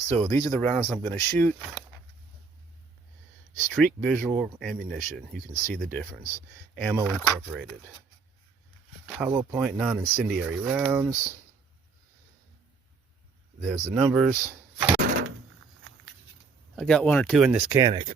So these are the rounds I'm going to shoot. Streak Visual Ammunition. You can see the difference. Ammo incorporated. Hollow point non-incendiary rounds. There's the numbers. I got one or two in this Canik.